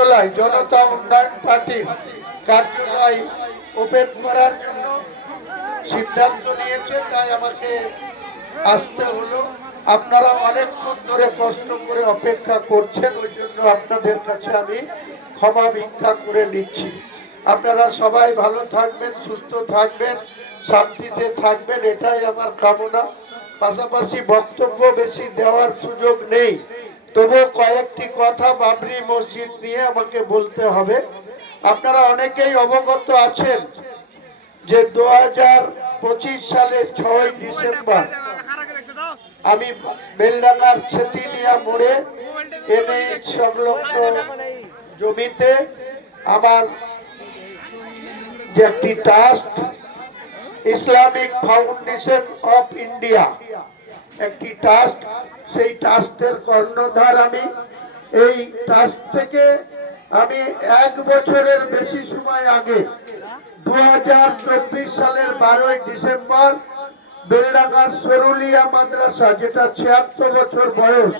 কার্যালয় জনতা উন্নয়ন পার্টির কার্যালয় ওপেন করার জন্য সিদ্ধান্ত নিয়েছে, তাই আমাকে আসতে হলো। আপনারা অনেকক্ষণ ধরে কষ্ট করে অপেক্ষা করছেন, ওই জন্য আপনাদের কাছে আমি ক্ষমা ভিক্ষা করে নিচ্ছি। আপনারা সবাই ভালো থাকবেন, সুস্থ থাকবেন, শান্তিতে থাকবেন, এটাই আমার কামনা। পাশাপাশি বক্তব্য বেশি দেওয়ার সুযোগ নেই, তবুও কয়েকটি কথা বাবরি মসজিদ নিয়ে আমাকে বলতে হবে। আপনারা অনেকেই অবগত আছেন যে 2025 সালের 6 ডিসেম্বর আমি বেলডাঙ্গার ছেতিনিয়া মোড়ে এনএইচ সংলগ্ন জমিতে আমার যে একটি trust Islamic foundation of India একটি ট্রাস্ট, সেই ট্রাস্টের কর্ণধার আমি। এই ট্রাস্ট থেকে আমি 1 বছরের বেশি সময় আগে 2024 সালের 12 ডিসেম্বর বেলডাঙ্গার সরুলিয়া মাদ্রাসা, যেটা 76 বছর বয়স,